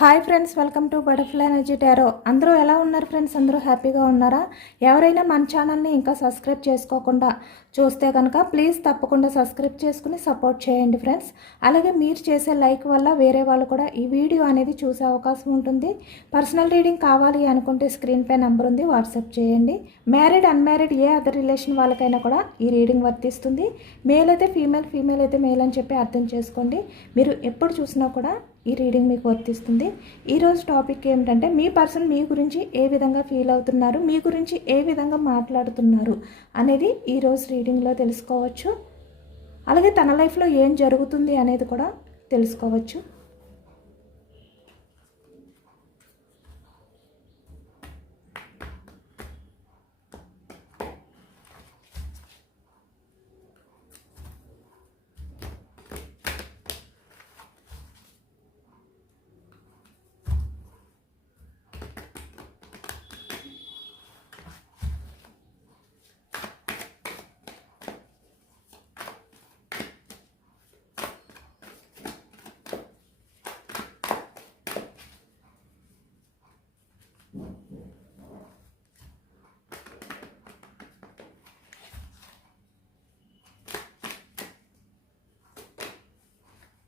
Hi friends, welcome to butterfly energy tarot. అందరూ ఎలా ఉన్నారు ఫ్రెండ్స్? అందరూ హ్యాపీగా ఉన్నారా? ఎవరైనా మన ఛానల్ని ఇంకా సబ్స్క్రైబ్ చేసుకోకుండా చూస్తే కనుక ప్లీజ్ తప్పకుండా సబ్స్క్రైబ్ చేసుకుని సపోర్ట్ చేయండి ఫ్రెండ్స్. అలాగే మీరు చేసే లైక్ వల్ల వేరే వాళ్ళు కూడా ఈ వీడియో అనేది చూసే అవకాశం ఉంటుంది. పర్సనల్ రీడింగ్ కావాలి అనుకుంటే స్క్రీన్ పై నెంబర్ ఉంది, వాట్సాప్ చేయండి. మ్యారీడ్ అన్మ్యారీడ్ ఏ అదర్ రిలేషన్ వాళ్ళకైనా కూడా ఈ రీడింగ్ వర్తిస్తుంది. మేల్ అయితే ఫీమేల్, ఫీమేల్ అయితే మేల్ అని చెప్పి అర్థం చేసుకోండి. మీరు ఎప్పుడు చూసినా కూడా ఈ రీడింగ్ మీకు వర్తిస్తుంది. ఈరోజు టాపిక్ ఏమిటంటే మీ పర్సన్ మీ గురించి ఏ విధంగా ఫీల్ అవుతున్నారు, మీ గురించి ఏ విధంగా మాట్లాడుతున్నారు అనేది ఈరోజు రీడింగ్లో తెలుసుకోవచ్చు. అలాగే తన లైఫ్లో ఏం జరుగుతుంది అనేది కూడా తెలుసుకోవచ్చు.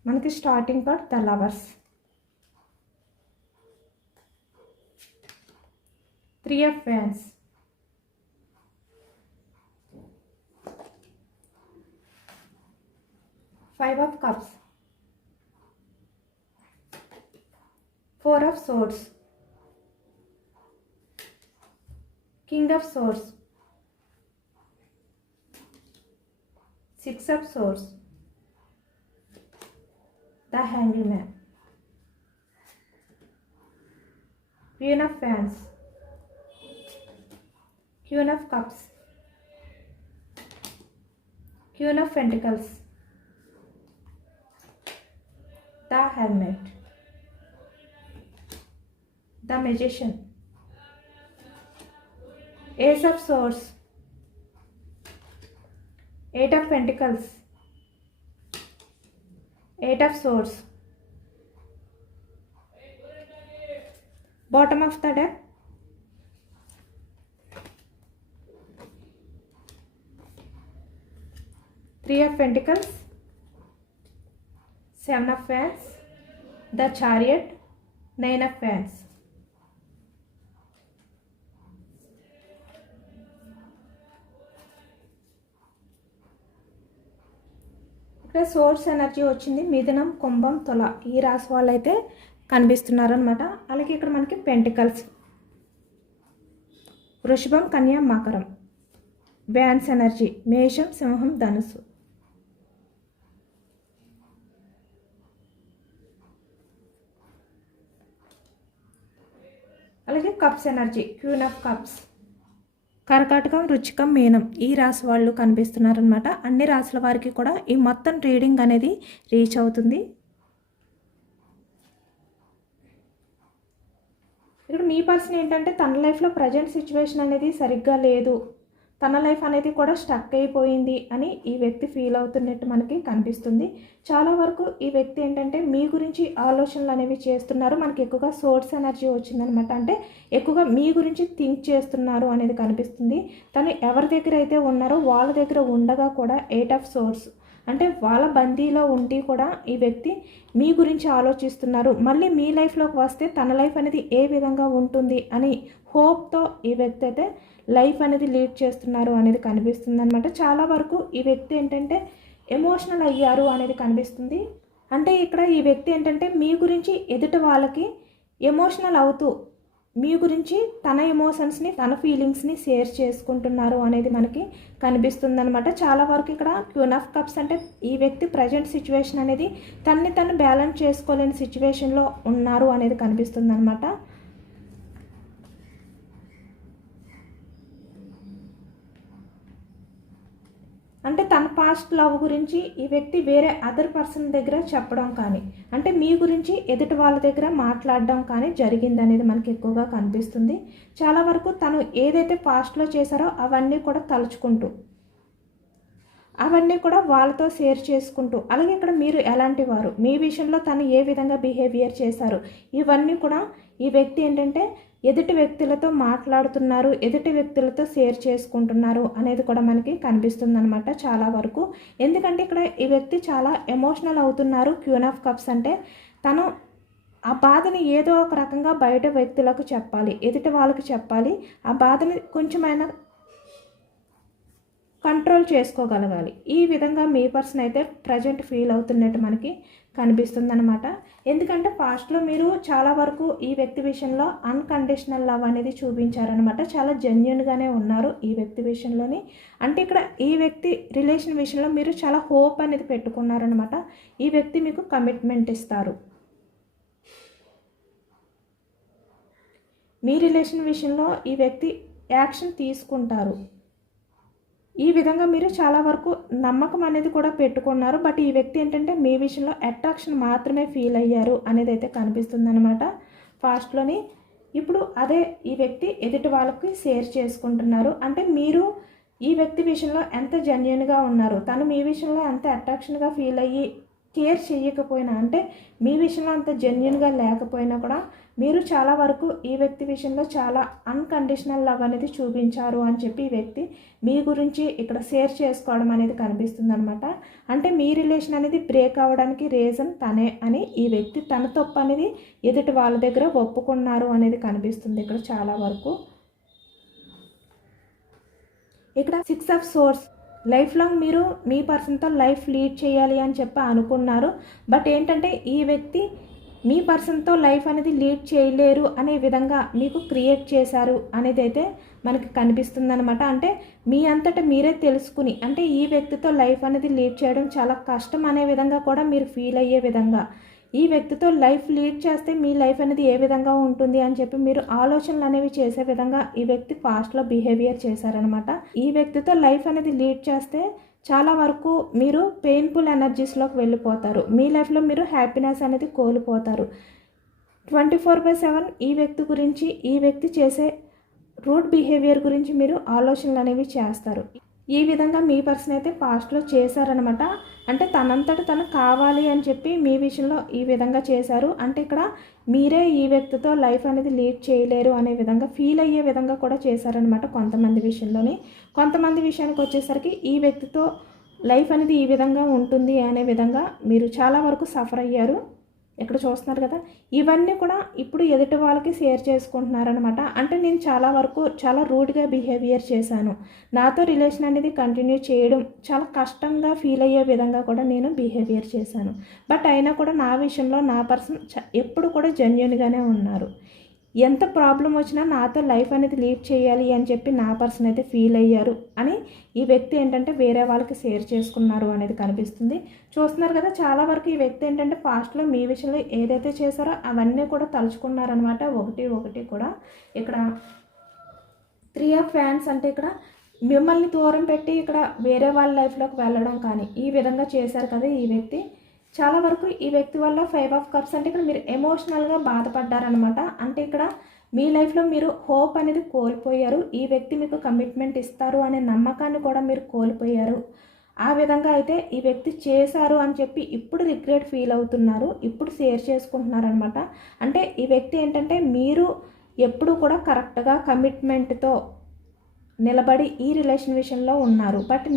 మనకి starting card the lovers, 3 of Wands, 5 of Cups, 4 of Swords, King of Swords, 6 of Swords, the Hanged Man, Queen of Wands, Queen of Cups, Queen of Pentacles, the Hermit, the Magician, Ace of Swords, 8 of Pentacles, 8 of Swords, bottom of the deck, 3 of Pentacles, 7 of Wands, the Chariot, 9 of Wands. ఇక్కడ source energy వచ్చింది. మిథునం, కుంభం, తుల ఈ రాశి వాళ్ళు అయితే కనిపిస్తున్నారు అనమాట. అలాగే ఇక్కడ మనకి పెంటికల్స్, వృషభం, కన్య, మకరం, వ్యాన్స్ ఎనర్జీ, మేషం, సింహం, ధనుసు. అలాగే cups energy, queen of cups, కర్కాటకం, వృచ్చికం, మీనం ఈ రాశి వాళ్ళు కనిపిస్తున్నారనమాట. అన్ని రాశుల వారికి కూడా ఈ మొత్తం రీడింగ్ అనేది రీచ్ అవుతుంది. ఇక్కడ మీ పర్సన్ ఏంటంటే తన లైఫ్లో ప్రజెంట్ సిచ్యువేషన్ అనేది సరిగ్గా లేదు, తన లైఫ్ అనేది కూడా స్టక్ అయిపోయింది అని ఈ వ్యక్తి ఫీల్ అవుతున్నట్టు మనకి కనిపిస్తుంది. చాలా వరకు ఈ వ్యక్తి ఏంటంటే మీ గురించి ఆలోచనలు అనేవి చేస్తున్నారు. మనకి ఎక్కువగా సోర్స్ ఎనర్జీ వచ్చిందనమాట. అంటే ఎక్కువగా మీ గురించి థింక్ చేస్తున్నారు అనేది కనిపిస్తుంది. తను ఎవరి దగ్గర అయితే ఉన్నారో వాళ్ళ దగ్గర ఉండగా కూడా 8 ఆఫ్ సోర్స్ అంటే వాళ్ళ బందీలో ఉండి కూడా ఈ వ్యక్తి మీ గురించి ఆలోచిస్తున్నారు. మళ్ళీ మీ లైఫ్లోకి వస్తే తన లైఫ్ అనేది ఏ విధంగా ఉంటుంది అని హోప్తో ఈ వ్యక్తి అయితే లైఫ్ అనేది లీడ్ చేస్తున్నారు అనేది కనిపిస్తుంది అనమాట. చాలా వరకు ఈ వ్యక్తి ఏంటంటే ఎమోషనల్ అయ్యారు అనేది కనిపిస్తుంది. అంటే ఇక్కడ ఈ వ్యక్తి ఏంటంటే మీ గురించి ఎదుటి వాళ్ళకి ఎమోషనల్ అవుతూ మీ గురించి తన ఎమోషన్స్ని, తన ఫీలింగ్స్ని షేర్ చేసుకుంటున్నారు అనేది మనకి కనిపిస్తుంది అనమాట. చాలా వరకు ఇక్కడ క్వీన్ ఆఫ్ కప్స్ అంటే ఈ వ్యక్తి ప్రజెంట్ సిచ్యువేషన్ అనేది తను బ్యాలెన్స్ చేసుకోలేని సిచ్యువేషన్లో ఉన్నారు అనేది కనిపిస్తుంది అనమాట. అంటే తన పాస్ట్ లవ్ గురించి ఈ వ్యక్తి వేరే అదర్ పర్సన్ దగ్గర చెప్పడం కానీ, అంటే మీ గురించి ఎదుటి వాళ్ళ దగ్గర మాట్లాడడం కానీ జరిగింది అనేది మనకి ఎక్కువగా కనిపిస్తుంది. చాలా వరకు తను ఏదైతే పాస్ట్లో చేశారో అవన్నీ కూడా తలుచుకుంటూ అవన్నీ కూడా వాళ్ళతో షేర్ చేసుకుంటూ, అలాగే ఇక్కడ మీరు ఎలాంటి వారు, మీ విషయంలో తను ఏ విధంగా బిహేవియర్ చేశారు, ఇవన్నీ కూడా ఈ వ్యక్తి ఏంటంటే ఎదుటి వ్యక్తులతో మాట్లాడుతున్నారు, ఎదుటి వ్యక్తులతో షేర్ చేసుకుంటున్నారు అనేది కూడా మనకి కనిపిస్తుంది అనమాట చాలా వరకు. ఎందుకంటే ఇక్కడ ఈ వ్యక్తి చాలా ఎమోషనల్ అవుతున్నారు. క్వీన్ ఆఫ్ కప్స్ అంటే తను ఆ బాధని ఏదో ఒక రకంగా బయట వ్యక్తులకు చెప్పాలి, ఎదుటి వాళ్ళకి చెప్పాలి, ఆ బాధని కొంచెమైనా కంట్రోల్ చేసుకోగలగాలి. ఈ విధంగా మీ పర్సన్ అయితే ప్రజెంట్ ఫీల్ అవుతున్నట్టు మనకి కనిపిస్తుంది అనమాట. ఎందుకంటే పాస్ట్లో మీరు చాలా వరకు ఈ వ్యక్తి విషయంలో అన్కండిషనల్ లవ్ అనేది చూపించారనమాట. చాలా జెన్యున్గానే ఉన్నారు ఈ వ్యక్తి విషయంలోని. అంటే ఇక్కడ ఈ వ్యక్తి రిలేషన్ విషయంలో మీరు చాలా హోప్ అనేది పెట్టుకున్నారనమాట. ఈ వ్యక్తి మీకు కమిట్మెంట్ ఇస్తారు. మీ రిలేషన్ విషయంలో ఈ వ్యక్తి యాక్షన్ తీసుకుంటారు. ఈ విధంగా మీరు చాలా వరకు నమ్మకం అనేది కూడా పెట్టుకున్నారు. బట్ ఈ వ్యక్తి ఏంటంటే మీ విషయంలో అట్రాక్షన్ మాత్రమే ఫీల్ అయ్యారు అనేది అయితే కనిపిస్తుంది అనమాట ఫాస్ట్లోని. ఇప్పుడు అదే ఈ వ్యక్తి ఎదుటి వాళ్ళకి షేర్ చేసుకుంటున్నారు. అంటే మీరు ఈ వ్యక్తి విషయంలో ఎంత జెన్యున్గా ఉన్నారు, తను మీ విషయంలో ఎంత అట్రాక్షన్గా ఫీల్ అయ్యి కేర్ చేయకపోయినా, అంటే మీ విషయంలో అంత జెన్యున్గా లేకపోయినా కూడా మీరు చాలా వరకు ఈ వ్యక్తి విషయంలో చాలా అన్కండిషనల్ లవ్ అనేది చూపించారు అని చెప్పి ఈ వ్యక్తి మీ గురించి ఇక్కడ షేర్ చేసుకోవడం అనేది కనిపిస్తుంది అనమాట. అంటే మీ రిలేషన్ అనేది బ్రేక్ అవ్వడానికి రీజన్ తనే అని ఈ వ్యక్తి తన తప్పు అనేది ఎదుటి వాళ్ళ దగ్గర ఒప్పుకున్నారు అనేది కనిపిస్తుంది ఇక్కడ చాలా వరకు. ఇక్కడ 6 ఆఫ్ సోర్స్, లైఫ్ లాంగ్ మీరు మీ పర్సన్తో లైఫ్ లీడ్ చేయాలి అని చెప్పి అనుకున్నారు. బట్ ఏంటంటే ఈ వ్యక్తి మీ పర్సన్తో లైఫ్ అనేది లీడ్ చేయలేరు అనే విధంగా మీకు క్రియేట్ చేశారు అనేది అయితే మనకి కనిపిస్తుంది అనమాట. అంటే మీ అంతటా మీరే తెలుసుకుని, అంటే ఈ వ్యక్తితో లైఫ్ అనేది లీడ్ చేయడం చాలా కష్టం అనే విధంగా కూడా మీరు ఫీల్ అయ్యే విధంగా, ఈ వ్యక్తితో లైఫ్ లీడ్ చేస్తే మీ లైఫ్ అనేది ఏ విధంగా ఉంటుంది అని చెప్పి మీరు ఆలోచనలు అనేవి చేసే విధంగా ఈ వ్యక్తి పాస్ట్లో బిహేవియర్ చేశారనమాట. ఈ వ్యక్తితో లైఫ్ అనేది లీడ్ చేస్తే చాలా వరకు మీరు పెయిన్ఫుల్ ఎనర్జీస్లోకి వెళ్ళిపోతారు. మీ లైఫ్లో మీరు హ్యాపీనెస్ అనేది కోల్పోతారు. 24/7 ఈ వ్యక్తి గురించి, ఈ వ్యక్తి చేసే రూడ్ బిహేవియర్ గురించి మీరు ఆలోచనలు అనేవి చేస్తారు. ఈ విధంగా మీ పర్సన్ అయితే పాస్ట్లో చేశారనమాట. అంటే తనంతట తను కావాలి అని చెప్పి మీ విషయంలో ఈ విధంగా చేశారు. అంటే ఇక్కడ మీరే ఈ వ్యక్తితో లైఫ్ అనేది లీడ్ చేయలేరు అనే విధంగా ఫీల్ అయ్యే విధంగా కూడా చేశారనమాట కొంతమంది విషయంలోని. కొంతమంది విషయానికి వచ్చేసరికి ఈ వ్యక్తితో లైఫ్ అనేది ఈ విధంగా ఉంటుంది అనే విధంగా మీరు చాలా వరకు సఫర్ అయ్యారు. ఇక్కడ చూస్తున్నారు కదా, ఇవన్నీ కూడా ఇప్పుడు ఎదుటి వాళ్ళకి షేర్ చేసుకుంటున్నారనమాట. అంటే నేను చాలా వరకు చాలా రూడ్గా బిహేవియర్ చేశాను, నాతో రిలేషన్ అనేది కంటిన్యూ చేయడం చాలా కష్టంగా ఫీల్ అయ్యే విధంగా కూడా నేను బిహేవియర్ చేశాను. బట్ అయినా కూడా నా విషయంలో నా పర్సన్ ఎప్పుడు కూడా జెన్యున్గానే ఉన్నారు. ఎంత ప్రాబ్లం వచ్చినా నాతో లైఫ్ అనేది లీడ్ చేయాలి అని చెప్పి నా పర్సన్ అయితే ఫీల్ అయ్యారు అని ఈ వ్యక్తి ఏంటంటే వేరే వాళ్ళకి షేర్ చేసుకున్నారు అనేది కనిపిస్తుంది. చూస్తున్నారు కదా, చాలా వరకు ఈ వ్యక్తి ఏంటంటే పాస్ట్లో మీ విషయంలో ఏదైతే చేశారో అవన్నీ కూడా తలుచుకున్నారనమాట. ఒకటి కూడా ఇక్కడ 3 ఆఫ్ ఫ్యాన్స్ అంటే ఇక్కడ మిమ్మల్ని దూరం పెట్టి ఇక్కడ వేరే వాళ్ళ లైఫ్లోకి వెళ్ళడం కానీ ఈ విధంగా చేశారు కదా ఈ వ్యక్తి. చాలా వరకు ఈ వ్యక్తి వల్ల 5 ఆఫ్ కప్స్ అంటే ఇక్కడ మీరు ఎమోషనల్గా బాధపడ్డారనమాట. అంటే ఇక్కడ మీ లైఫ్లో మీరు హోప్ అనేది కోల్పోయారు. ఈ వ్యక్తి మీకు కమిట్మెంట్ ఇస్తారు అనే నమ్మకాన్ని కూడా మీరు కోల్పోయారు. ఆ విధంగా అయితే ఈ వ్యక్తి చేశారు అని చెప్పి ఇప్పుడు రిగ్రెట్ ఫీల్ అవుతున్నారు, ఇప్పుడు షేర్ చేసుకుంటున్నారనమాట. అంటే ఈ వ్యక్తి ఏంటంటే మీరు ఎప్పుడు కూడా కరెక్ట్గా కమిట్మెంట్తో నిలబడి ఈ రిలేషన్ విషయంలో ఉన్నారు. బట్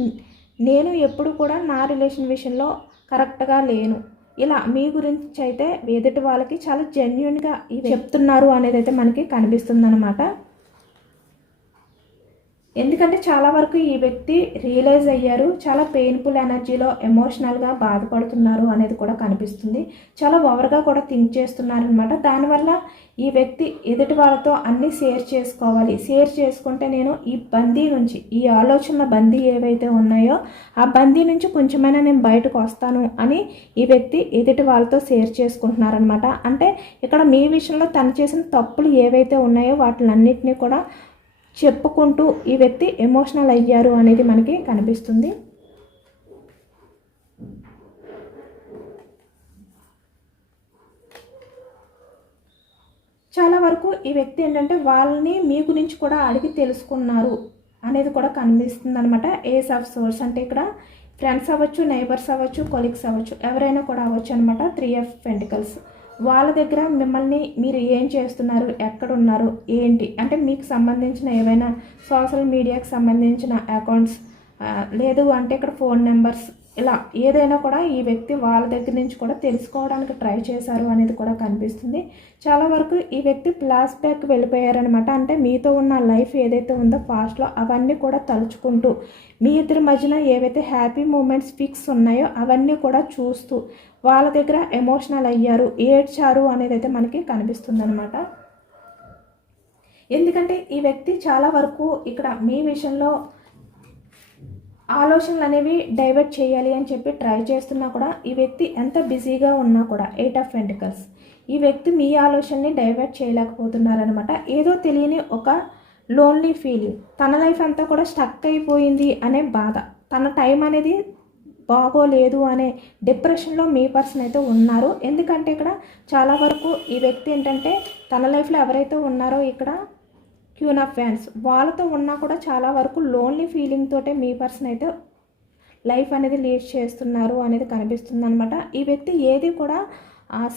నేను ఎప్పుడు కూడా నా రిలేషన్ విషయంలో కరెక్ట్గా లేను, ఇలా మీ గురించి అయితే ఎదుటి వాళ్ళకి చాలా జెన్యున్గా చెప్తున్నారు అనేది అయితే మనకి కనిపిస్తుంది అనమాట. ఎందుకంటే చాలా వరకు ఈ వ్యక్తి రియలైజ్ అయ్యారు, చాలా పెయిన్ఫుల్ ఎనర్జీలో ఎమోషనల్గా బాధపడుతున్నారు అనేది కూడా కనిపిస్తుంది. చాలా ఓవర్గా కూడా థింక్ చేస్తున్నారు అనమాట. దానివల్ల ఈ వ్యక్తి ఎదుటి వాళ్ళతో అన్నీ షేర్ చేసుకోవాలి, షేర్ చేసుకుంటే నేను ఈ బందీ నుంచి, ఈ ఆలోచనల బందీ ఏవైతే ఉన్నాయో ఆ బందీ నుంచి కొంచెమైనా నేను బయటకు వస్తాను అని ఈ వ్యక్తి ఎదుటి వాళ్ళతో షేర్ చేసుకుంటున్నారనమాట. అంటే ఇక్కడ మీ విషయంలో తను చేసిన తప్పులు ఏవైతే ఉన్నాయో వాటిలన్నింటినీ కూడా చెప్పుకుంటూ ఈ వ్యక్తి ఎమోషనల్ అయ్యారు అనేది మనకి కనిపిస్తుంది. చాలా వరకు ఈ వ్యక్తి ఏంటంటే వాళ్ళని మీ గురించి కూడా అడిగి తెలుసుకున్నారు అనేది కూడా కనిపిస్తుంది అనమాట. ఏస్ ఆఫ్ సోర్స్ అంటే ఇక్కడ ఫ్రెండ్స్ అవ్వచ్చు, నైబర్స్ అవ్వచ్చు, కొలీగ్స్ అవ్వచ్చు, ఎవరైనా కూడా అవ్వచ్చు అనమాట. 3 ఆఫ్ పెంటికల్స్ వాళ్ళ దగ్గర మిమ్మల్ని మీరు ఏం చేస్తున్నారు, ఎక్కడున్నారు, ఏంటి అంటే మీకు సంబంధించిన ఏవైనా సోషల్ మీడియాకి సంబంధించిన అకౌంట్స్, లేదు అంటే ఇక్కడ ఫోన్ నెంబర్స్, ఇలా ఏదైనా కూడా ఈ వ్యక్తి వాళ్ళ దగ్గర నుంచి కూడా తెలుసుకోవడానికి ట్రై చేశారు అనేది కూడా కనిపిస్తుంది. చాలా వరకు ఈ వ్యక్తి ఫ్లాష్ బ్యాక్ వెళ్ళిపోయారనమాట. అంటే మీతో ఉన్న లైఫ్ ఏదైతే ఉందో పాస్ట్లో అవన్నీ కూడా తలుచుకుంటూ మీ ఇద్దరి మధ్యన ఏవైతే హ్యాపీ మూమెంట్స్ ఫిక్స్ ఉన్నాయో అవన్నీ కూడా చూస్తూ వాళ్ళ దగ్గర ఎమోషనల్ అయ్యారు, ఏడ్చారు అనేది అయితే మనకి కనిపిస్తుంది అనమాట. ఎందుకంటే ఈ వ్యక్తి చాలా వరకు ఇక్కడ మీ విషయంలో ఆలోచనలు అనేవి డైవర్ట్ చేయాలి అని చెప్పి ట్రై చేస్తున్నా కూడా ఈ వ్యక్తి ఎంత బిజీగా ఉన్నా కూడా 8 ఆఫ్ పెంటికల్స్ ఈ వ్యక్తి మీ ఆలోచనని డైవర్ట్ చేయలేకపోతున్నారనమాట. ఏదో తెలియని ఒక లోన్లీ ఫీలింగ్, తన లైఫ్ అంతా కూడా స్టక్ అయిపోయింది అనే బాధ, తన టైం అనేది బాగోలేదు అనే డిప్రెషన్లో మీ పర్సన్ అయితే ఉన్నారు. ఎందుకంటే ఇక్కడ చాలా వరకు ఈ వ్యక్తి ఏంటంటే తన లైఫ్లో ఎవరైతే ఉన్నారో ఇక్కడ క్యూన్ ఆఫ్ ఫ్యాన్స్ వాళ్ళతో ఉన్నా కూడా చాలా వరకు లోన్లీ ఫీలింగ్ తోటే మీ పర్సన్ అయితే లైఫ్ అనేది లీడ్ చేస్తున్నారు అనేది కనిపిస్తుంది అనమాట. ఈ వ్యక్తి ఏది కూడా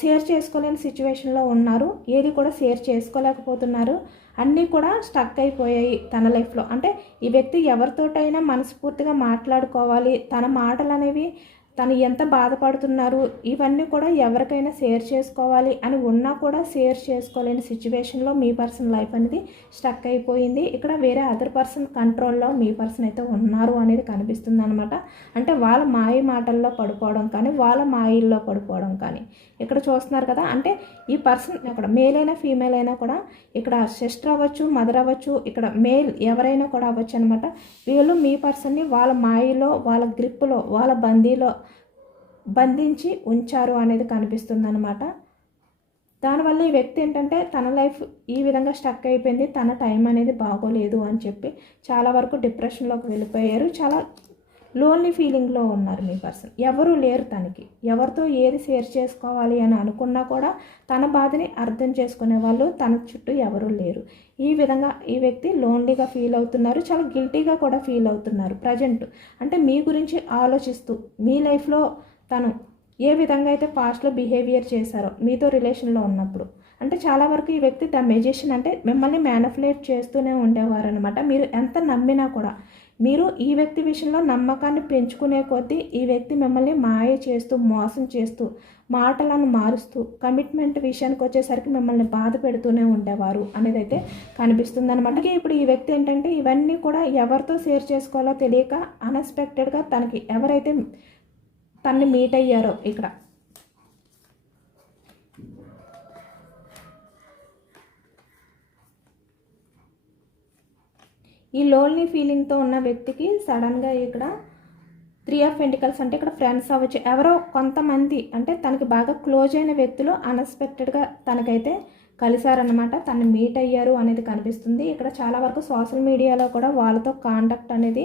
షేర్ చేసుకోలేని సిచ్యువేషన్లో ఉన్నారు, ఏది కూడా షేర్ చేసుకోలేకపోతున్నారు, అన్నీ కూడా స్టక్ అయిపోయాయి తన లైఫ్లో. అంటే ఈ వ్యక్తి ఎవరితోటైనా మనస్ఫూర్తిగా మాట్లాడుకోవాలి, తన మాటలు అనేవి తను ఎంత బాధపడుతున్నారు ఇవన్నీ కూడా ఎవరికైనా షేర్ చేసుకోవాలి అని ఉన్నా కూడా షేర్ చేసుకోలేని సిచ్యువేషన్లో మీ పర్సన్ లైఫ్ అనేది స్టక్ అయిపోయింది. ఇక్కడ వేరే అదర్ పర్సన్ కంట్రోల్లో మీ పర్సన్ అయితే ఉన్నారు అనేది కనిపిస్తుంది అనమాట. అంటే వాళ్ళ మాయ మాటల్లో పడిపోవడం కానీ, వాళ్ళ మాయల్లో పడిపోవడం కానీ ఇక్కడ చూస్తున్నారు కదా. అంటే ఈ పర్సన్ ఇక్కడ మేల్ అయినా ఫీమేల్ అయినా కూడా ఇక్కడ సిస్టర్ అవ్వచ్చు, మదర్ అవ్వచ్చు, ఇక్కడ మేల్ ఎవరైనా కూడా అవ్వచ్చు అనమాట. వీళ్ళు మీ పర్సన్ని వాళ్ళ మాయలో, వాళ్ళ గ్రిప్పులో, వాళ్ళ బందీలో బంధించి ఉంచారు అనేది కనిపిస్తుంది అనమాట. దానివల్ల ఈ వ్యక్తి ఏంటంటే తన లైఫ్ ఈ విధంగా స్టక్ అయిపోయింది, తన టైం అనేది బాగోలేదు అని చెప్పి చాలా వరకు డిప్రెషన్లోకి వెళ్ళిపోయారు, చాలా లోన్లీ ఫీలింగ్లో ఉన్నారు మీ పర్సన్. ఎవరు లేరు తనకి, ఎవరితో ఏది షేర్ చేసుకోవాలి అని అనుకున్నా కూడా తన బాధని అర్థం చేసుకునే వాళ్ళు తన చుట్టూ ఎవరు లేరు. ఈ విధంగా ఈ వ్యక్తి లోన్లీగా ఫీల్ అవుతున్నారు, చాలా గిల్టీగా కూడా ఫీల్ అవుతున్నారు ప్రజెంట్. అంటే మీ గురించి ఆలోచిస్తూ మీ లైఫ్లో తను ఏ విధంగా అయితే పాస్ట్లో బిహేవియర్ చేశారో మీతో రిలేషన్లో ఉన్నప్పుడు, అంటే చాలా వరకు ఈ వ్యక్తి ద మెజిషియన్ అంటే మిమ్మల్ని మ్యానిపులేట్ చేస్తూనే ఉండేవారు అనమాట. మీరు ఎంత నమ్మినా కూడా మీరు ఈ వ్యక్తి విషయంలో నమ్మకాన్ని పెంచుకునే కొద్దీ ఈ వ్యక్తి మిమ్మల్ని మాయ చేస్తూ, మోసం చేస్తూ, మాటలను మారుస్తూ, కమిట్మెంట్ విషయానికి వచ్చేసరికి మిమ్మల్ని బాధ పెడుతూనే ఉండేవారు అనేది అయితే కనిపిస్తుంది అనమాట. ఇప్పుడు ఈ వ్యక్తి ఏంటంటే ఇవన్నీ కూడా ఎవరితో షేర్ చేసుకోవాలో తెలియక అన్ఎక్స్పెక్టెడ్గా తనకి ఎవరైతే తన్ని మీట్ అయ్యారో ఇక్కడ ఈ లోన్లీ ఫీలింగ్తో ఉన్న వ్యక్తికి సడన్గా ఇక్కడ 3 ఆఫ్ పెంటికల్స్ అంటే ఇక్కడ ఫ్రెండ్స్ అవ్వచ్చు, ఎవరో కొంతమంది అంటే తనకి బాగా క్లోజ్ అయిన వ్యక్తులు అన్ఎక్స్పెక్టెడ్గా తనకైతే కలిశారనమాట, తను మీట్ అయ్యారు అనేది కనిపిస్తుంది. ఇక్కడ చాలా వరకు సోషల్ మీడియాలో కూడా వాళ్ళతో కాంటాక్ట్ అనేది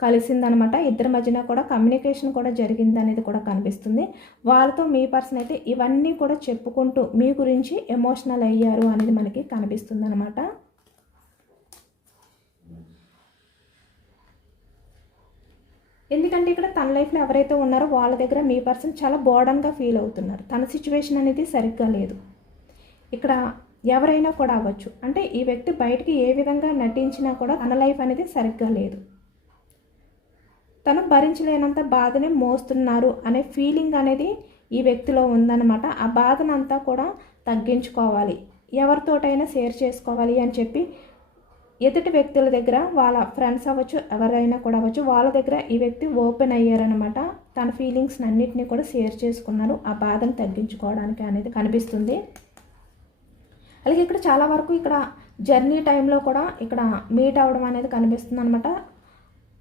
కలిసిందనమాట, ఇద్దరి మధ్యన కూడా కమ్యూనికేషన్ కూడా జరిగింది అనేది కూడా కనిపిస్తుంది. వాళ్ళతో మీ పర్సన్ అయితే ఇవన్నీ కూడా చెప్పుకుంటూ మీ గురించి ఎమోషనల్ అయ్యారు అనేది మనకి కనిపిస్తుంది అనమాట. ఎందుకంటే ఇక్కడ తన లైఫ్లో ఎవరైతే ఉన్నారో వాళ్ళ దగ్గర మీ పర్సన్ చాలా బోర్డన్గా ఫీల్ అవుతున్నారు, తన సిచ్యువేషన్ అనేది సరిగ్గా లేదు. ఇక్కడ ఎవరైనా కూడా అవ్వచ్చు, అంటే ఈ వ్యక్తి బయటికి ఏ విధంగా నటించినా కూడా తన లైఫ్ అనేది సరిగ్గా లేదు, తను భరించలేనంత బాధని మోస్తున్నారు అనే ఫీలింగ్ అనేది ఈ వ్యక్తిలో ఉందన్నమాట. ఆ బాధనంతా కూడా తగ్గించుకోవాలి, ఎవరితోటైనా షేర్ చేసుకోవాలి అని చెప్పి ఎదుటి వ్యక్తుల దగ్గర, వాళ్ళ ఫ్రెండ్స్ అవ్వచ్చు, ఎవరైనా కూడా అవ్వచ్చు, వాళ్ళ దగ్గర ఈ వ్యక్తి ఓపెన్ అయ్యారనమాట. తన ఫీలింగ్స్ అన్నిటినీ కూడా షేర్ చేసుకున్నారు ఆ బాధను తగ్గించుకోవడానికి అనేది కనిపిస్తుంది. అలాగే ఇక్కడ చాలా వరకు ఇక్కడ జర్నీ టైంలో కూడా ఇక్కడ మీట్ అవ్వడం అనేది కనిపిస్తుంది అనమాట.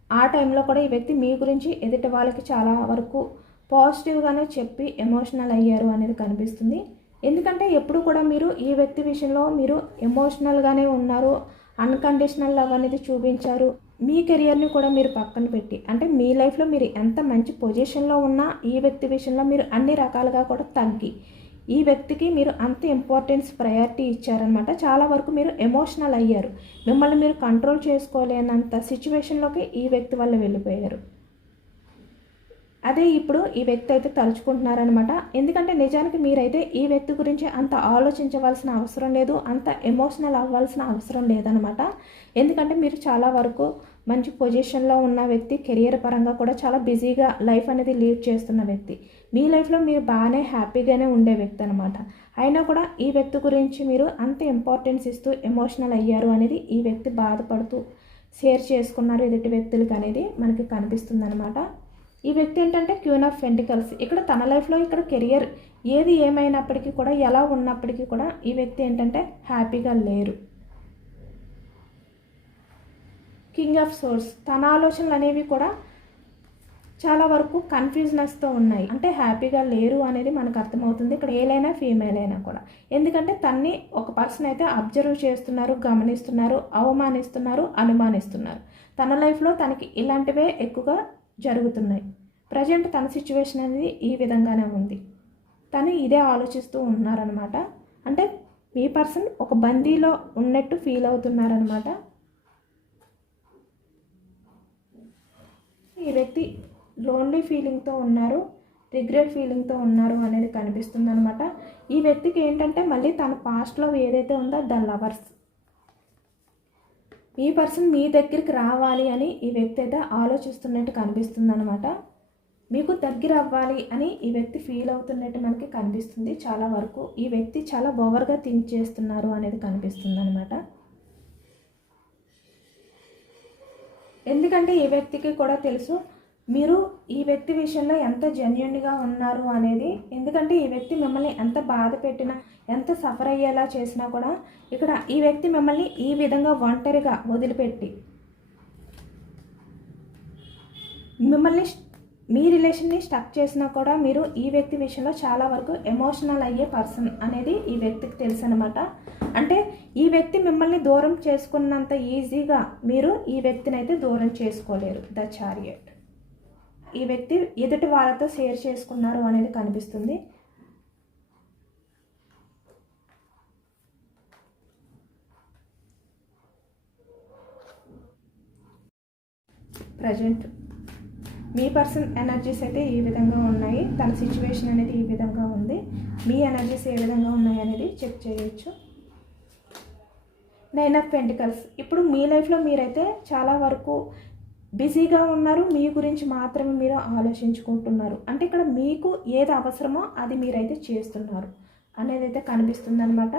ఆ టైంలో కూడా ఈ వ్యక్తి మీ గురించి ఎదుటి వాళ్ళకి చాలా వరకు పాజిటివ్గానే చెప్పి ఎమోషనల్ అయ్యారు అనేది కనిపిస్తుంది. ఎందుకంటే ఎప్పుడు కూడా మీరు ఈ వ్యక్తి విషయంలో మీరు ఎమోషనల్గానే ఉన్నారు, అన్కండిషనల్ లవ్ అనేది చూపించారు. మీ కెరియర్ని కూడా మీరు పక్కన పెట్టి, అంటే మీ లైఫ్లో మీరు ఎంత మంచి పొజిషన్లో ఉన్నా ఈ వ్యక్తి విషయంలో మీరు అన్ని రకాలుగా కూడా తగ్గి ఈ వ్యక్తికి మీరు అంత ఇంపార్టెన్స్ ప్రయారిటీ ఇచ్చారనమాట. చాలా వరకు మీరు ఎమోషనల్ అయ్యారు, మిమ్మల్ని మీరు కంట్రోల్ చేసుకోలేనంత సిచ్యువేషన్లోకి ఈ వ్యక్తి వల్ల వెళ్ళిపోయారు. అదే ఇప్పుడు ఈ వ్యక్తి అయితే తలుచుకుంటున్నారనమాట. ఎందుకంటే నిజానికి మీరైతే ఈ వ్యక్తి గురించి అంత ఆలోచించవలసిన అవసరం లేదు, అంత ఎమోషనల్ అవ్వాల్సిన అవసరం లేదనమాట. ఎందుకంటే మీరు చాలా వరకు మంచి పొజిషన్లో ఉన్న వ్యక్తి, కెరియర్ పరంగా కూడా చాలా బిజీగా లైఫ్ అనేది లీడ్ చేస్తున్న వ్యక్తి. మీ లైఫ్లో మీరు బాగానే హ్యాపీగానే ఉండే వ్యక్తి అనమాట. అయినా కూడా ఈ వ్యక్తి గురించి మీరు అంత ఇంపార్టెన్స్ ఇస్తూ ఎమోషనల్ అయ్యారు అనేది ఈ వ్యక్తి బాధపడుతూ షేర్ చేసుకున్నారు ఎదుటి వ్యక్తులకు అనేది మనకి కనిపిస్తుంది అనమాట. ఈ వ్యక్తి ఏంటంటే క్వీన్ ఆఫ్ పెంటికల్స్. ఇక్కడ తన లైఫ్లో ఇక్కడ కెరియర్ ఏది ఏమైనప్పటికీ కూడా, ఎలా ఉన్నప్పటికీ కూడా ఈ వ్యక్తి ఏంటంటే హ్యాపీగా లేరు. King of swords. తన ఆలోచనలు అనేవి కూడా చాలా వరకు కన్ఫ్యూజనెస్తో ఉన్నాయి. అంటే హ్యాపీగా లేరు అనేది మనకు అర్థమవుతుంది. ఇక్కడ ఏలైనా ఫీమేల్ అయినా కూడా. ఎందుకంటే తన్ని ఒక పర్సన్ అయితే అబ్జర్వ్ చేస్తున్నారు, గమనిస్తున్నారు, అవమానిస్తున్నారు, అనుమానిస్తున్నారు. తన లైఫ్లో తనకి ఇలాంటివే ఎక్కువగా జరుగుతున్నాయి. ప్రజెంట్ తన సిచ్యువేషన్ అనేది ఈ విధంగానే ఉంది. తను ఇదే ఆలోచిస్తూ ఉన్నారనమాట. అంటే మీ పర్సన్ ఒక బందీలో ఉన్నట్టు ఫీల్ అవుతున్నారనమాట. ఈ వ్యక్తి లోన్లీ ఫీలింగ్తో ఉన్నారు, రిగ్రెట్ ఫీలింగ్తో ఉన్నారు అనేది కనిపిస్తుంది అనమాట. ఈ వ్యక్తికి ఏంటంటే మళ్ళీ తన పాస్ట్లో ఏదైతే ఉందో ద లవర్స్. ఈ పర్సన్ మీ దగ్గరికి రావాలి అని ఈ వ్యక్తి అయితే ఆలోచిస్తున్నట్టు కనిపిస్తుంది అనమాట. మీకు దగ్గర అవ్వాలి అని ఈ వ్యక్తి ఫీల్ అవుతున్నట్టు మనకి కనిపిస్తుంది. చాలా వరకు ఈ వ్యక్తి చాలా ఓవర్గా థింక్ చేస్తున్నారు అనేది కనిపిస్తుంది అనమాట. ఎందుకంటే ఈ వ్యక్తికి కూడా తెలుసు మీరు ఈ వ్యక్తి విషయంలో ఎంత జెన్యూన్గా ఉన్నారు అనేది. ఎందుకంటే ఈ వ్యక్తి మిమ్మల్ని ఎంత బాధ పెట్టినా, ఎంత సఫర్ అయ్యేలా చేసినా కూడా ఇక్కడ ఈ వ్యక్తి మిమ్మల్ని ఈ విధంగా ఒంటరిగా వదిలిపెట్టి మిమ్మల్ని మీ రిలేషన్ని స్టక్ చేసినా కూడా మీరు ఈ వ్యక్తి విషయంలో చాలా వరకు ఎమోషనల్ అయ్యే పర్సన్ అనేది ఈ వ్యక్తికి తెలుసు అనమాట. అంటే ఈ వ్యక్తి మిమ్మల్ని దూరం చేసుకున్నంత ఈజీగా మీరు ఈ వ్యక్తిని అయితే దూరం చేసుకోలేరు. The chariot. ఈ వ్యక్తి ఎదుటి వాళ్ళతో షేర్ చేసుకున్నారు అనేది కనిపిస్తుంది. ప్రజెంట్ మీ పర్సన్ ఎనర్జీస్ అయితే ఈ విధంగా ఉన్నాయి. తన సిచ్యువేషన్ అనేది ఈ విధంగా ఉంది. మీ ఎనర్జీస్ ఏ విధంగా ఉన్నాయి అనేది చెక్ చేయొచ్చు. 9 ఆఫ్ పెంటికల్స్. ఇప్పుడు మీ లైఫ్లో మీరైతే చాలా వరకు బిజీగా ఉన్నారు. మీ గురించి మాత్రమే మీరు ఆలోచించుకుంటున్నారు. అంటే ఇక్కడ మీకు ఏది అవసరమో అది మీరైతే చేస్తున్నారు అనేది అయితే కనిపిస్తుంది అనమాట.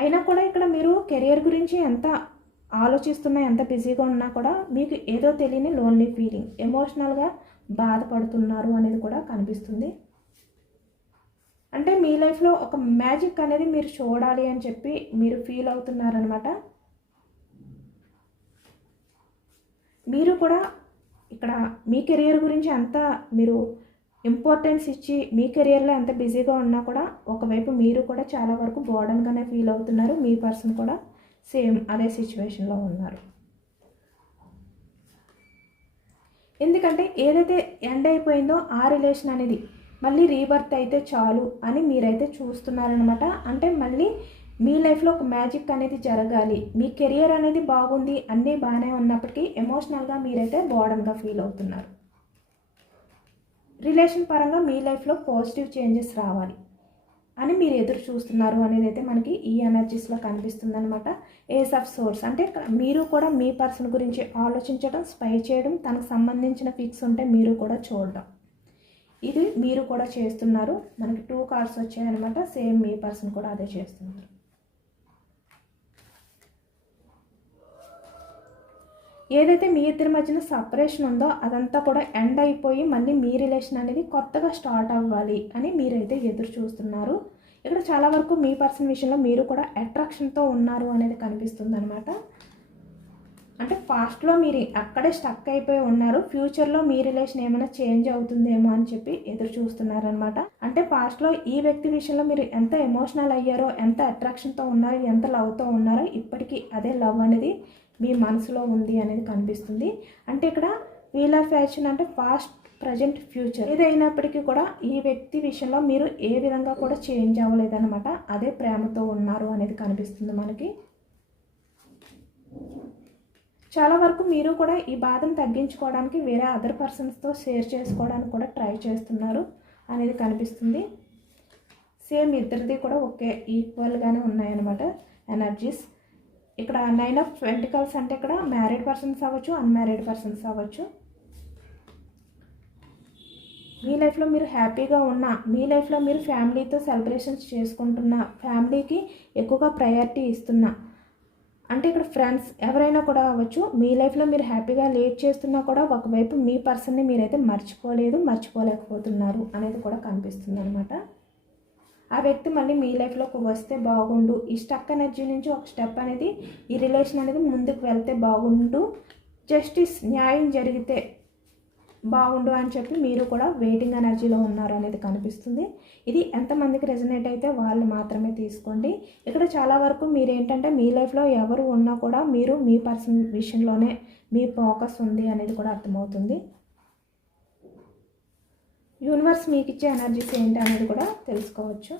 అయినా కూడా ఇక్కడ మీరు కెరియర్ గురించి ఎంత ఆలోచిస్తున్నా, ఎంత బిజీగా ఉన్నా కూడా మీకు ఏదో తెలియని లోన్లీ ఫీలింగ్, ఎమోషనల్గా బాధపడుతున్నారు అనేది కూడా కనిపిస్తుంది. అంటే మీ లైఫ్లో ఒక మ్యాజిక్ అనేది మీరు చూడాలి అని చెప్పి మీరు ఫీల్ అవుతున్నారనమాట. మీరు కూడా ఇక్కడ మీ కెరియర్ గురించి అంత మీరు ఇంపార్టెన్స్ ఇచ్చి మీ కెరియర్లో ఎంత బిజీగా ఉన్నా కూడా ఒకవైపు మీరు కూడా చాలా వరకు బోర్డన్గానే ఫీల్ అవుతున్నారు. మీ పర్సన్ కూడా సేమ్ అదే సిచ్యువేషన్లో ఉన్నారు. ఎందుకంటే ఏదైతే ఎండ్ అయిపోయిందో ఆ రిలేషన్ అనేది మళ్ళీ రీబర్త్ అయితే చాలు అని మీరైతే చూస్తున్నారనమాట. అంటే మళ్ళీ మీ లైఫ్లో ఒక మ్యాజిక్ అనేది జరగాలి. మీ కెరియర్ అనేది బాగుంది, అన్నీ బాగానే ఉన్నప్పటికీ ఎమోషనల్గా మీరైతే బోర్డన్గా ఫీల్ అవుతున్నారు. రిలేషన్ పరంగా మీ లైఫ్లో పాజిటివ్ చేంజెస్ రావాలి అని మీరు ఎదురు చూస్తున్నారు అనేది అయితే మనకి ఈ ఎనర్జీస్లో కనిపిస్తుంది అనమాట. ఏస్ ఆఫ్ సోర్స్. అంటే మీరు కూడా మీ పర్సన్ గురించి ఆలోచించడం, స్పై చేయడం, తనకు సంబంధించిన ఫిక్స్ ఉంటే మీరు కూడా చూడడం, ఇది మీరు కూడా చేస్తున్నారు. మనకి 2 కార్డ్స్ వచ్చాయన్నమాట. సేమ్ మీ పర్సన్ కూడా అదే చేస్తున్నారు. ఏదైతే మీ ఇద్దరి మధ్యన సపరేషన్ ఉందో అదంతా కూడా ఎండ్ అయిపోయి మళ్ళీ మీ రిలేషన్ అనేది కొత్తగా స్టార్ట్ అవ్వాలి అని మీరైతే ఎదురు చూస్తున్నారు. ఇక్కడ చాలా వరకు మీ పర్సన్ విషయంలో మీరు కూడా అట్రాక్షన్తో ఉన్నారు అనేది కనిపిస్తుంది అనమాట. అంటే పాస్ట్లో మీరు అక్కడే స్టక్ అయిపోయి ఉన్నారు. ఫ్యూచర్లో మీ రిలేషన్ ఏమైనా చేంజ్ అవుతుందేమో అని చెప్పి ఎదురు చూస్తున్నారనమాట. అంటే పాస్ట్లో ఈ వ్యక్తి విషయంలో మీరు ఎంత ఎమోషనల్ అయ్యారో, ఎంత అట్రాక్షన్తో ఉన్నారో, ఎంత లవ్తో ఉన్నారో, ఇప్పటికీ అదే లవ్ అనేది మీ మనసులో ఉంది అనేది కనిపిస్తుంది. అంటే ఇక్కడ వీల్ ఆఫ్ ఫార్చ్యూన్ అంటే పాస్ట్, ప్రజెంట్, ఫ్యూచర్ ఏదైనప్పటికీ కూడా ఈ వ్యక్తి విషయంలో మీరు ఏ విధంగా కూడా చేంజ్ అవ్వలేదన్నమాట. అదే ప్రేమతో ఉన్నారు అనేది కనిపిస్తుంది మనకి. చాలా వరకు మీరు కూడా ఈ బాధను తగ్గించుకోవడానికి వేరే అదర్ పర్సన్స్తో షేర్ చేసుకోవడానికి కూడా ట్రై చేస్తున్నారు అనేది కనిపిస్తుంది. సేమ్ ఇద్దరిది కూడా ఒకే ఈక్వల్గానే ఉన్నాయన్నమాట ఎనర్జీస్. ఇక్కడ 9 ఆఫ్ పెంటికల్స్ అంటే ఇక్కడ మ్యారీడ్ పర్సన్స్ అవ్వచ్చు, అన్మ్యారీడ్ పర్సన్స్ అవ్వచ్చు. మీ లైఫ్లో మీరు హ్యాపీగా ఉన్న, మీ లైఫ్లో మీరు ఫ్యామిలీతో సెలబ్రేషన్స్ చేసుకుంటున్న, ఫ్యామిలీకి ఎక్కువగా ప్రయారిటీ ఇస్తున్నా, అంటే ఇక్కడ ఫ్రెండ్స్ ఎవరైనా కూడా అవ్వచ్చు. మీ లైఫ్లో మీరు హ్యాపీగా లీడ్ చేస్తున్నా కూడా ఒకవైపు మీ పర్సన్ని మీరైతే మర్చిపోలేకపోతున్నారు అనేది కూడా కనిపిస్తుంది అనమాట. ఆ వ్యక్తి మళ్ళీ మీ లైఫ్లోకి వస్తే బాగుండు, ఈ స్టక్ ఎనర్జీ నుంచి ఒక స్టెప్ అనేది, ఈ రిలేషన్ అనేది ముందుకు వెళ్తే బాగుండు, జస్టిస్ న్యాయం జరిగితే బాగుండు అని చెప్పి మీరు కూడా వెయిటింగ్ ఎనర్జీలో ఉన్నారు అనేది కనిపిస్తుంది. ఇది ఎంతమందికి రెజనేట్ అయితే వాళ్ళు మాత్రమే తీసుకోండి. ఇక్కడ చాలా వరకు మీరు ఏంటంటే మీ లైఫ్లో ఎవరు ఉన్నా కూడా మీరు మీ పర్సన్ విషయంలోనే మీ ఫోకస్ ఉంది అనేది కూడా అర్థమవుతుంది. యూనివర్స్ మీకు ఇచ్చే ఎనర్జీస్ ఏంటి అనేది కూడా తెలుసుకోవచ్చు.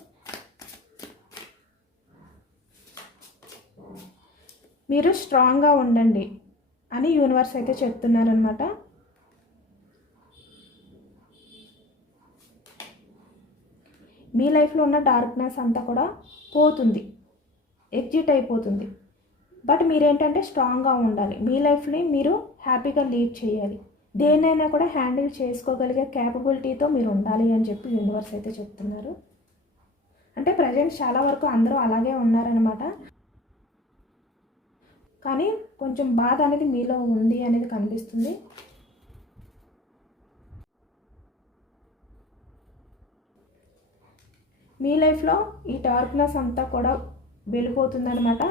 మీరు స్ట్రాంగ్గా ఉండండి అని యూనివర్స్ అయితే చెప్తున్నారనమాట. మీ లైఫ్లో ఉన్న డార్క్నెస్ అంతా కూడా పోతుంది, ఎగ్జిట్ అయిపోతుంది. బట్ మీరేంటంటే స్ట్రాంగ్గా ఉండాలి, మీ లైఫ్ని మీరు హ్యాపీగా లీడ్ చేయాలి, దేన్నైనా కూడా హ్యాండిల్ చేసుకోగలిగే క్యాపబిలిటీతో మీరు ఉండాలి అని చెప్పి యూనివర్స్ అయితే చెప్తున్నారు. అంటే ప్రజెంట్ చాలా వరకు అందరూ అలాగే ఉన్నారనమాట. కానీ కొంచెం బాధ అనేది మీలో ఉంది అనేది కనిపిస్తుంది. మీ లైఫ్లో ఈ డార్క్నెస్ అంతా కూడా వెళ్ళిపోతుందనమాట.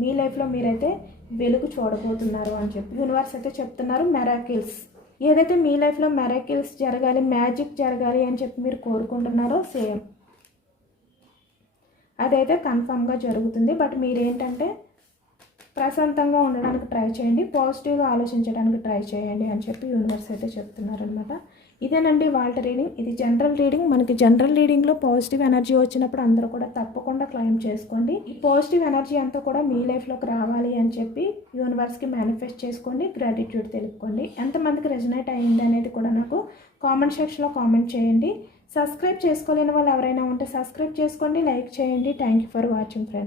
మీ లైఫ్లో మీరైతే వెలుగు చూడబోతున్నారు అని చెప్పి యూనివర్స్ అయితే చెప్తున్నారు. మెరాకిల్స్ ఏదైతే మీ లైఫ్లో మెరాకిల్స్ జరగాలి, మ్యాజిక్ జరగాలి అని చెప్పి మీరు కోరుకుంటున్నారో సేమ్ అదైతే కన్ఫామ్గా జరుగుతుంది. బట్ మీరేంటంటే ప్రశాంతంగా ఉండడానికి ట్రై చేయండి, పాజిటివ్గా ఆలోచించడానికి ట్రై చేయండి అని చెప్పి యూనివర్స్ అయితే చెప్తున్నారనమాట. ఇదేనండి వాళ్ళ రీడింగ్. ఇది జనరల్ రీడింగ్. మనకి జనరల్ రీడింగ్లో పాజిటివ్ ఎనర్జీ వచ్చినప్పుడు అందరూ కూడా తప్పకుండా క్లెయిమ్ చేసుకోండి. ఈ పాజిటివ్ ఎనర్జీ అంతా కూడా మీ లైఫ్లోకి రావాలి అని చెప్పి యూనివర్స్కి మేనిఫెస్ట్ చేసుకోండి, గ్రాటిట్యూడ్ తెలుపుకోండి. ఎంతమందికి రెజనేట్ అయ్యింది అనేది కూడా నాకు కామెంట్ సెక్షన్లో కామెంట్ చేయండి. సబ్స్క్రైబ్ చేసుకోలేని వాళ్ళు ఎవరైనా ఉంటే సబ్స్క్రైబ్ చేసుకోండి, లైక్ చేయండి. Thank you for watching friends.